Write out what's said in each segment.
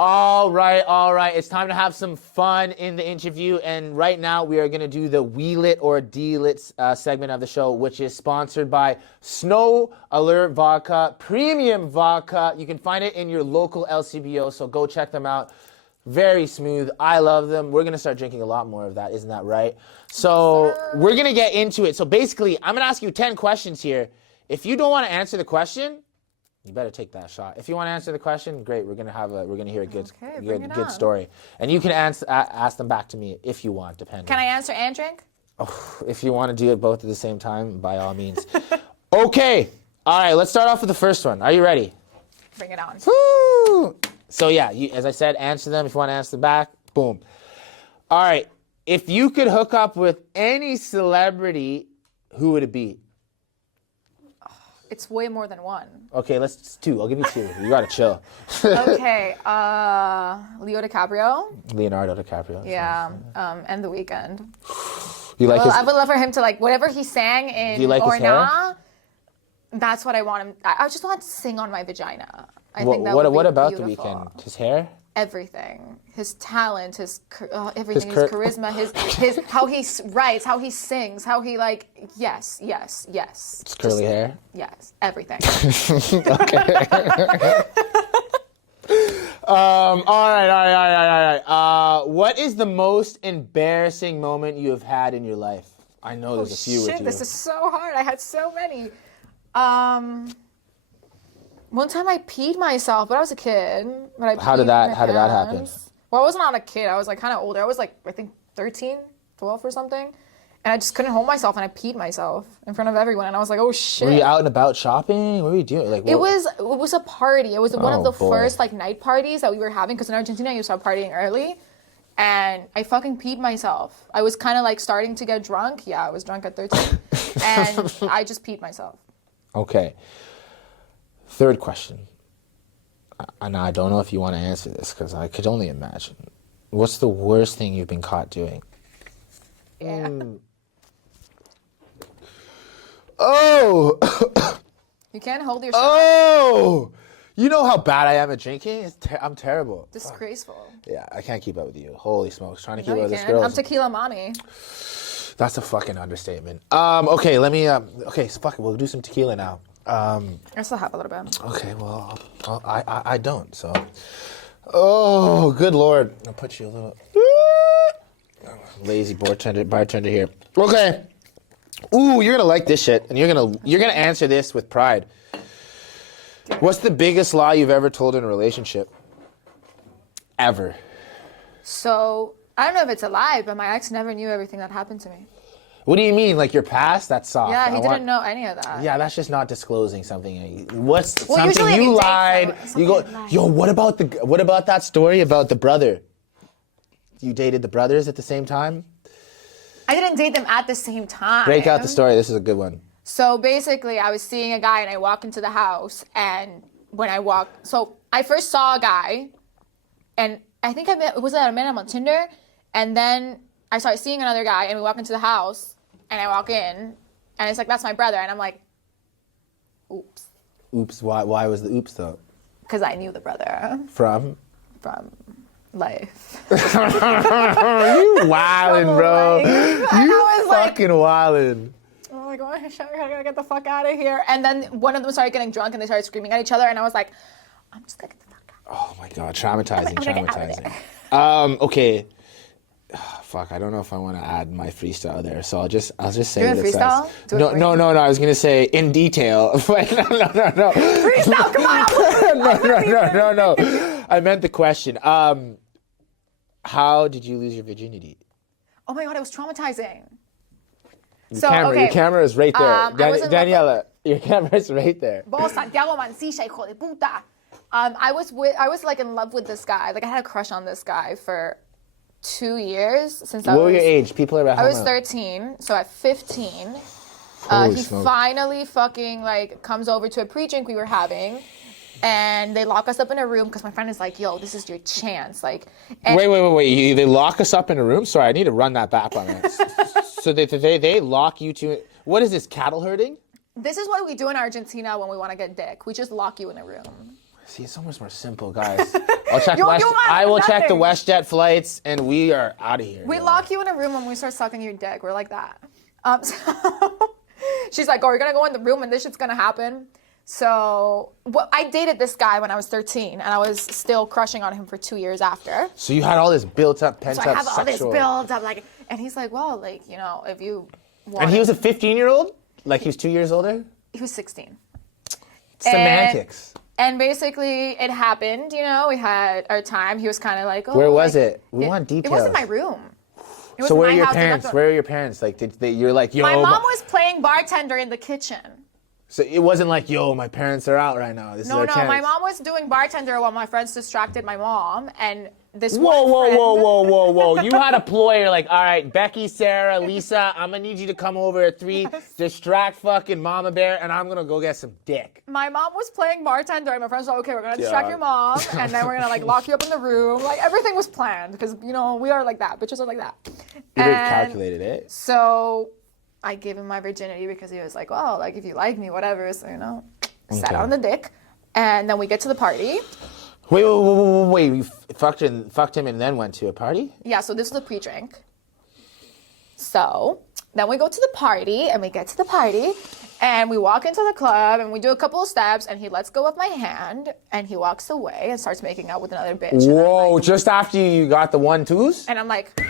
All right. It's time to have some fun in the interview. And right now we are going to do the wheelit or D-lit segment of the show, which is sponsored by Snow Alert Vodka, premium vodka. You can find it in your local LCBO, so go check them out. Very smooth. I love them. We're going to start drinking a lot more of that. Isn't that right? So we're going to get into it. So basically, I'm going to ask you 10 questions here. If you don't want to answer the question, you better take that shot. If you want to answer the question, great. We're gonna hear a good story, and you can ask them back to me if you want, depending. Can I answer and drink? Oh, if you want to do it both at the same time, by all means. Okay. All right. Let's start off with the first one. Are you ready? Bring it on. Woo! So yeah, as I said, answer them. If you want to answer them back, boom. All right. If you could hook up with any celebrity, who would it be? It's way more than one. Okay, two. I'll give you two. You gotta chill. Okay, Leonardo DiCaprio. Yeah, and The Weeknd. You like his... I would love for him to whatever he sang in Do you like his hair? That's what I want him. I just want to sing on my vagina. What about The Weeknd? His hair? Everything. His talent, everything, his charisma, his how he writes, how he sings, how he yes. It's curly hair? Yes, everything. Okay. All right. What is the most embarrassing moment you have had in your life? I know there's a few with you. This is so hard. I had so many. One time I peed myself, but I was a kid. How did that happen? Well, I wasn't a kid. I was kind of older. I was I think 13, 12 or something. And I just couldn't hold myself, and I peed myself in front of everyone. And I was like, oh shit. Were you out and about shopping? What were you doing? It was a party. It was one of the first night parties that we were having, because in Argentina you start partying early. And I fucking peed myself. I was kind of starting to get drunk. Yeah, I was drunk at 13. And I just peed myself. Okay. Third question. And I don't know if you want to answer this, because I could only imagine. What's the worst thing you've been caught doing? Yeah. Oh! You can't hold your shot. Oh! You know how bad I am at drinking? I'm terrible. Disgraceful. Yeah, I can't keep up with you. Holy smokes. Trying to keep up with this girl. I'm tequila mommy. That's a fucking understatement. Okay, let me... okay, so fuck it. We'll do some tequila now. I still have a little bit. Okay, well, I don't, so. Oh, good Lord. I'll put you a little. Lazy bartender here. Okay. Ooh, you're gonna like this shit, and you're gonna answer this with pride. What's the biggest lie you've ever told in a relationship? Ever. So, I don't know if it's a lie, but my ex never knew everything that happened to me. What do you mean? Like your past? That's soft. Yeah, he didn't know any of that. Yeah, that's just not disclosing something. What's something you lied? You go, yo, what about that story about the brother? You dated the brothers at the same time? I didn't date them at the same time. Break out the story. This is a good one. So basically, I was seeing a guy and I walked into the house, and when I walked, so I first saw a guy, and I think I met him on Tinder, and then I started seeing another guy, and we walk into the house. And I walk in, and it's that's my brother. And I'm like, oops. Oops. Why was the oops, though? Because I knew the brother. From life. You wildin', bro. You fucking wildin'. I'm like, oh, I gotta get the fuck out of here. And then one of them started getting drunk, and they started screaming at each other. And I was like, I'm just gonna get the fuck out. Oh, my God. Traumatizing. Okay. Fuck, I don't know if I want to add my freestyle there, so I'll just say what it says. No. I was gonna say in detail. No. Freestyle, come on. No. I meant the question. How did you lose your virginity? Oh my God, it was traumatizing. Your camera is right there. Daniela, your camera is right there. Vos, Santiago Mancilla, hijo de puta. I was in love with this guy. I had a crush on this guy for 2 years since I was... What were your age? People are at home. I was 13, so at 15, he finally fucking comes over to a pre-drink we were having, and they lock us up in a room because my friend is like, yo, this is your chance. Wait. They lock us up in a room? Sorry, I need to run that back on us. So they lock you to... What is this, cattle herding? This is what we do in Argentina when we want to get dick. We just lock you in a room. See, it's so much more simple, guys. I'll check I will check the nothing. WestJet flights, and we are out of here. We lock you in a room when we start sucking your dick. We're like that. So she's like, oh, you're going to go in the room and this shit's going to happen. So I dated this guy when I was 13, and I was still crushing on him for 2 years after. So you had all this built up, pent up So I have sexual. all this built up, like, and he's like, well, like, you know, if you want. And he was a 15-year-old? Like he was 2 years older? He was 16. Semantics. And basically, it happened, you know, we had our time. He was kind of like, oh. Where was like, it? We want details. It was in my room. It was So in where my are your house. parents? Where are your parents? Like, you're like, yo. My mom was playing bartender in the kitchen. So it wasn't like, yo, my parents are out right now. This is our chance. My mom was doing bartender while my friends distracted my mom, and this Whoa. You had a ploy. You're like, all right, Becky, Sarah, Lisa, I'm going to need you to come over at 3, distract fucking Mama Bear, and I'm going to go get some dick. My mom was playing bartender, and my friends were like, okay, we're going to distract your mom, and then we're going to, like, lock you up in the room. Like, everything was planned, because, you know, we are like that. Bitches are like that. You very calculated, eh? So I gave him my virginity because he was like, well, like, if you like me, whatever. So, you know, sat on the dick. And then we get to the party. Wait. You fucked him and then went to a party? Yeah, so this was a pre-drink. So then we go to the party, and we get to the party, and we walk into the club, and we do a couple of steps, and he lets go of my hand, and he walks away and starts making out with another bitch. Whoa, just after you got the 1-2s? And I'm like...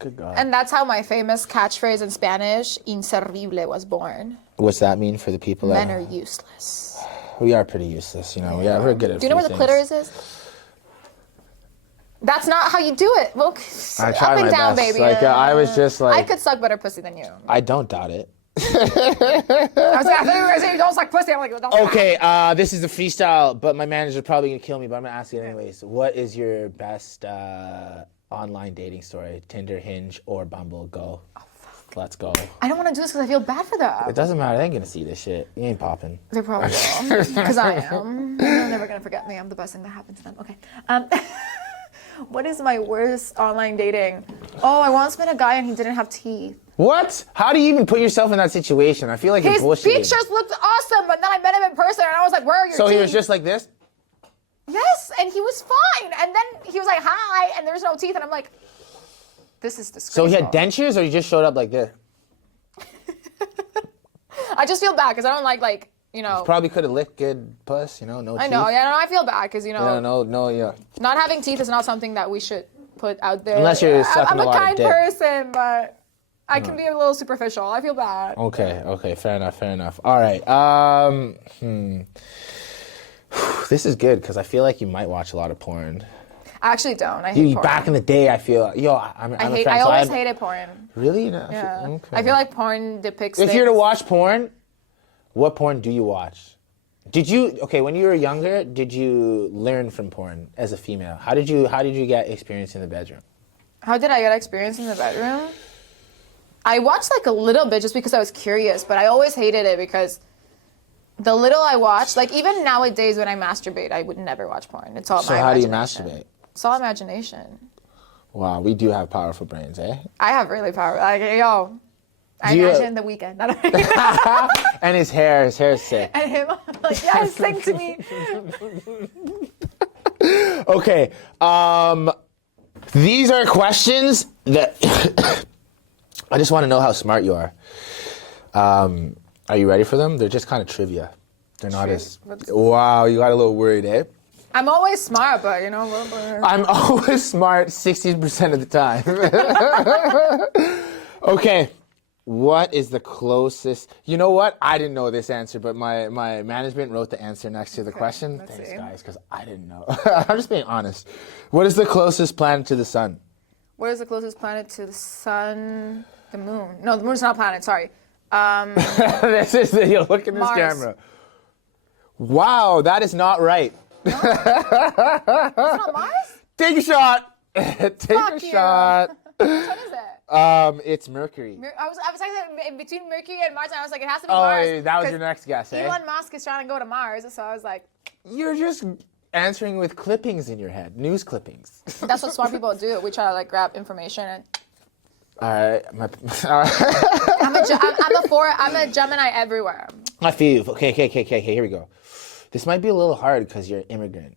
Good God. And that's how my famous catchphrase in Spanish, inservible, was born. What's that mean for the people Men that... are useless. We are pretty useless, you know. Yeah, we're good at Do you know where the clitoris is? That's not how you do it. Well, I up tried and my down, best. baby. Like, I was just like... I could suck better pussy than you. I don't doubt it. I thought you were going to say you don't suck pussy. I'm like, don't Okay, this is a freestyle, but my manager's probably going to kill me, but I'm going to ask you anyways. What is your best online dating story? Tinder, Hinge, or Bumble? Go. Oh, fuck. Let's go. I don't want to do this because I feel bad for them. It doesn't matter. They ain't going to see this shit. You ain't popping. They probably will. Because I am. They're never going to forget me. I'm the best thing that happened to them. Okay. What is my worst online dating? Oh, I once met a guy and he didn't have teeth. What? How do you even put yourself in that situation? I feel like His you're bullshitting. features looked awesome, but then I met him in person and I was like, where are your teeth? So he was just like this? Yes, and he was fine. And then he was like, hi, and there's no teeth. And I'm like, this is disgraceful. So he had dentures, or he just showed up like this? I just feel bad because I don't like, you know. Probably could have licked good puss, you know, no teeth. I know, yeah, no, I feel bad because, you know. Yeah. Not having teeth is not something that we should put out there. Unless you're sucking I'm a a lot of kind dick. person, but I can be a little superficial. I feel bad. Okay, fair enough. All right, this is good because I feel like you might watch a lot of porn. I actually don't. I hate porn. Back in the day, I feel, I always hated porn. Really? No, Yeah. okay. I feel like porn depicts If things. you're to watch porn, what porn do you watch? When you were younger, did you learn from porn as a female? How did you get experience in the bedroom? How did I get experience in the bedroom? I watched like a little bit just because I was curious, but I always hated it because the little I watched, like even nowadays when I masturbate, I would never watch porn. It's all So my how do you imagination. masturbate? It's all imagination. Wow, we do have powerful brains, eh? I have really power. Like, yo, I Do you- imagine the weekend. And his hair is sick. And him, like, yes, sing to me. Okay, these are questions that I just want to know how smart you are. Are you ready for them? They're just kind of trivia. They're not as... Wow, you got a little worried, eh? I'm always smart, but you know. I'm always smart 60% of the time. Okay, what is the closest... You know what? I didn't know this answer, but my management wrote the answer next to the question. Thanks, see. guys, because I didn't know. I'm just being honest. What is the closest planet to the sun? What is the closest planet to the sun? The moon. No, the moon's not a planet, sorry. You look in this Mars. camera. Wow, that is not right. It's not Mars? Take a shot. Take Fuck a you. shot. Which one is it? It's Mercury. I was like in between Mercury and Mars, and I was like, it has to be Oh, Mars. that was 'cause your next guess, eh? Elon Musk is trying to go to Mars, so I was like, You're just answering with clippings in your head, news clippings. that's what smart people do. We try to like grab information and. All right, I'm a Gemini everywhere. I feel you. Okay, here we go. This might be a little hard because you're an immigrant.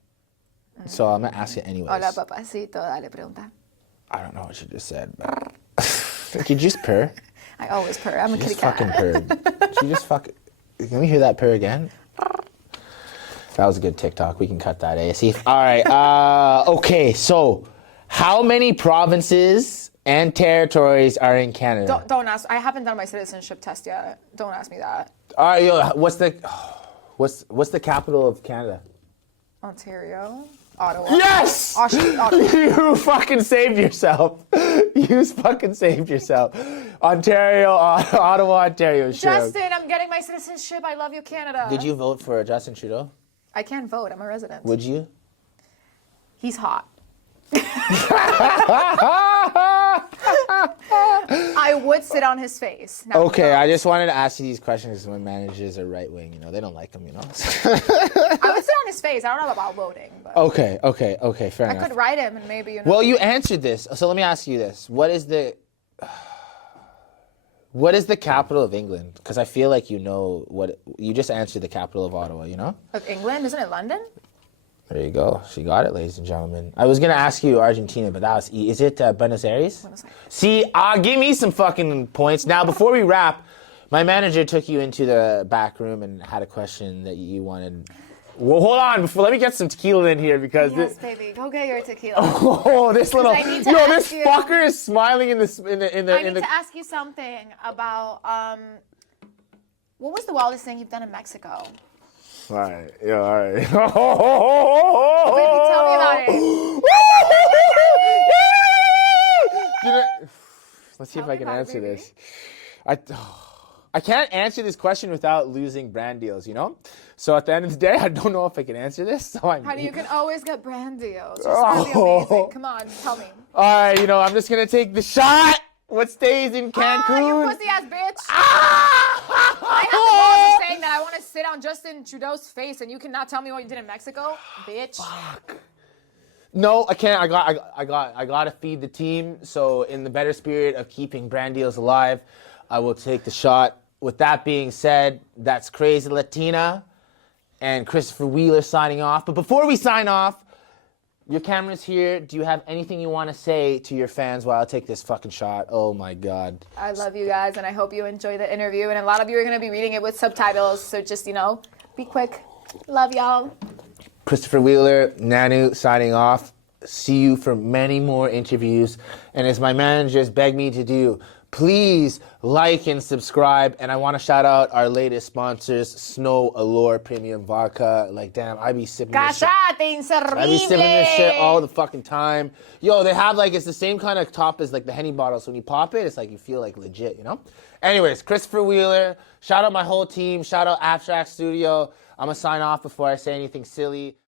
So I'm going to ask it anyways. Hola, papacito. Dale, pregunta. I don't know what you just said, but... Did you just purr? I always purr. I'm a kitty Just cat. fucking purred. She just fucking... Can we hear that purr again? That was a good TikTok. We can cut that, AC. All right. Okay, so how many provinces and territories are in Canada? Don't ask. I haven't done my citizenship test yet. Don't ask me that. All right, yo, what's the capital of Canada? Ontario. Ottawa. Yes! Ottawa. You fucking saved yourself. You fucking saved yourself. Ontario, Ottawa, Ontario. Sure. Justin, I'm getting my citizenship. I love you, Canada. Did you vote for Justin Trudeau? I can't vote. I'm a resident. Would you? He's hot. I would sit on his face. Now, Okay, I just wanted to ask you these questions when managers are right wing. You know, they don't like them. You know. I would sit on his face. I don't know about voting. But Okay, fair I enough. could write him and maybe, you know. Well, you answered this, so let me ask you this: what is the capital of England? Because I feel like you know what. You just answered the capital of Ottawa. You know. Of England? Isn't it London? There you go. She got it, ladies and gentlemen. I was gonna ask you Argentina, but that was Is it Buenos Aires? Buenos Aires. See, give me some fucking points. Now, before we wrap, my manager took you into the back room and had a question that you wanted. Well, hold on. Let me get some tequila in here because Yes, baby. Go get your tequila. this little I need to this ask you- fucker is smiling in the I need to ask you something about what was the wildest thing you've done in Mexico? All right. Yeah, all right. Baby, tell me about it. Let's see if Tell I me can about it, answer baby. this. I can't answer this question without losing brand deals, you know? So at the end of the day, I don't know if I can answer this. So Honey, you can always get brand deals. It's really amazing. Come on, tell me. All right, I'm just going to take the shot. What stays in Cancun? Ah, you pussy ass bitch. I have the balls of saying that I want to sit on Justin Trudeau's face and you cannot tell me what you did in Mexico, bitch. No, I can't. I got to feed the team. So in the better spirit of keeping brand deals alive, I will take the shot. With that being said, that's Crazy Latina and Christopher Wheeler signing off. But before we sign off, your camera's here. Do you have anything you want to say to your fans while I take this fucking shot? Oh my God. I love you guys and I hope you enjoy the interview. And a lot of you are going to be reading it with subtitles. So just, be quick. Love y'all. Christopher Wheeler, Nanu signing off. See you for many more interviews. And as my managers beg me to do, please like and subscribe. And I want to shout out our latest sponsors, Snow Allure Premium Vodka. Like, damn, I be sipping this shit. Cállate, I be sipping this shit inservible. all the fucking time. Yo, they have it's the same kind of top as the Henny bottle. So when you pop it, it's like you feel legit, Anyways, Christopher Wheeler. Shout out my whole team. Shout out Abstract Studio. I'm going to sign off before I say anything silly.